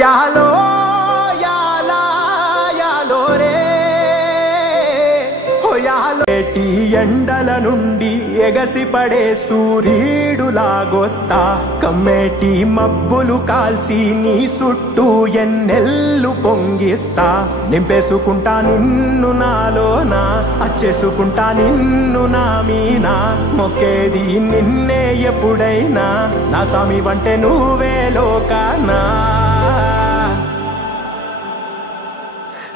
యాలో యాలా యాలో రే యాలో ఏటి ఎండల నుండి ఎగసిపడే సూర్యుడులాగొస్తా కమ్మేటి మబ్బులు కాల్సి నీ చుట్టూ ఎన్నెల్లు పొంగిస్తా నింపేసుకుంటా నిన్ను నాలోనా అచ్చేసుకుంటా నిన్ను నా మీనా మొక్కేది నిన్నే ఎప్పుడైనా నా స్వామి వంటే నువ్వే లోకానా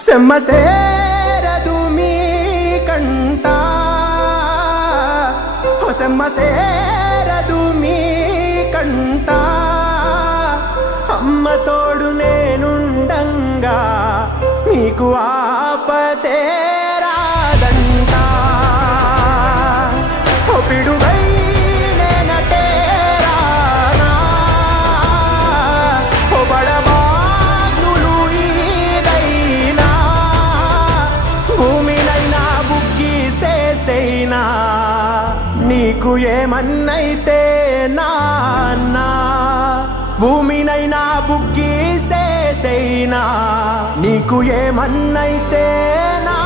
సెమ్మసేరదు మీ కంట సెమ్మసేరదు మీ కంట అమ్మ తోడు నేనుండంగా మీకు ఆపతే రాదంట పిడుగై నేనటేరానా బడబాగ్నులు ఈదైనా భూమినైనా బుగ్గిసేసైనా నీకు ఏమన్నైతే నాన్నా భూమినైనా బుగ్గిసేసైనా నీకు ఏమన్నైతే నా